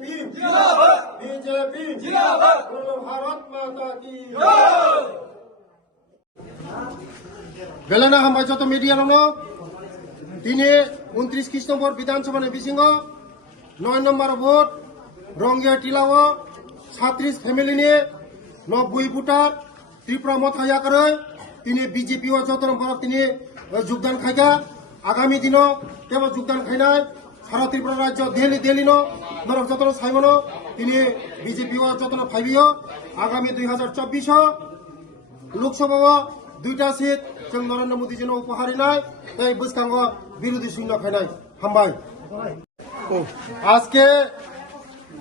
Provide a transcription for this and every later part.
BJP जिंदाबाद, BJP जिंदाबाद, बोलो भारत माता की जय। बेलाना हामबाय जत मिडियानो दिनै 29 খ্রিস্টম্বর বিধানসভা বিসিঙ্গ 9 নম্বর ভোট রঙ্গিয়া টিলাও 36 ফ্যামিলি নিয়ে 90 ভোটার ত্রিপুরা মত হাইয়া করে তিনি বিজেপি ও যত নম্বর তিনি যোগদান খাইকা আগামী দিন কেবল যোগদান খাইনাই সারা ত্রিপুরা রাজ্য দিল্লি নরক যতন সাইমন তিনি বিজেপি ও যতন ফাইবিও আগামী 2024 লোকসভা 2টা সিট जों नरेंद्र मोदी जी उपहार ताई बसकांग विरोधी शून्य खाई हामबाय। आज के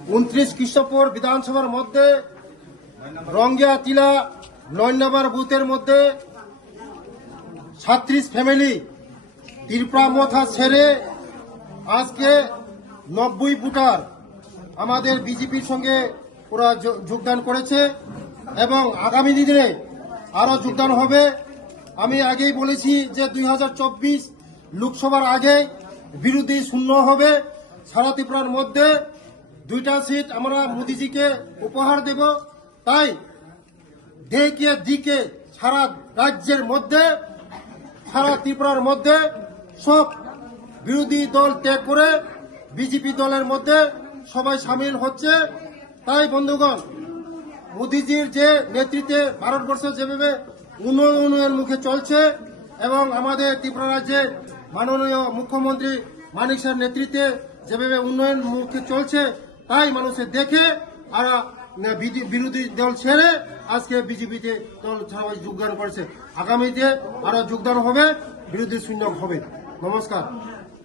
29 খ্রিস্টম্বর विधानसभा मध्य रंगिया टीला 9 नम्बर बुथर मध्य 36 फैमिली त्रिपुरा मथा छेड़े आज के 90 ভোটার আমাদের বিজেপির সঙ্গে পুরা যোগদান করেছে এবং আগামী দিনে আরো যোগদান হবে। আমি আগেই বলেছি যে 2024 লোকসভার আগে বিরোধী শূন্য হবে। সারা ত্রিপুরার মধ্যে 2টা সিট আমরা মোদিজিকে উপহার দেব। তাই ডেকে দিকে সারা রাজ্যের মধ্যে সারা ত্রিপুরার মধ্যে সব বিরোধী দল ত্যাগ করে বিজেপি দলের মধ্যে সবাই সামিল হচ্ছে। তাই বন্ধুগণ, মোদিজির যে নেতৃত্বে ভারতবর্ষ যেভাবে উন্নয়নের মুখে চলছে এবং আমাদের ত্রিপুরা রাজ্যে মাননীয় মুখ্যমন্ত্রী মানিক শাহের নেতৃত্বে যেভাবে উন্নয়ন মুখে চলছে তাই মানুষের দেখে আর বিরোধী দল ছেড়ে আজকে বিজেপিতে দল সবাই যোগদান করেছে। আগামীতে আরো যোগদান হবে, বিরোধী শূন্য হবে। নমস্কার।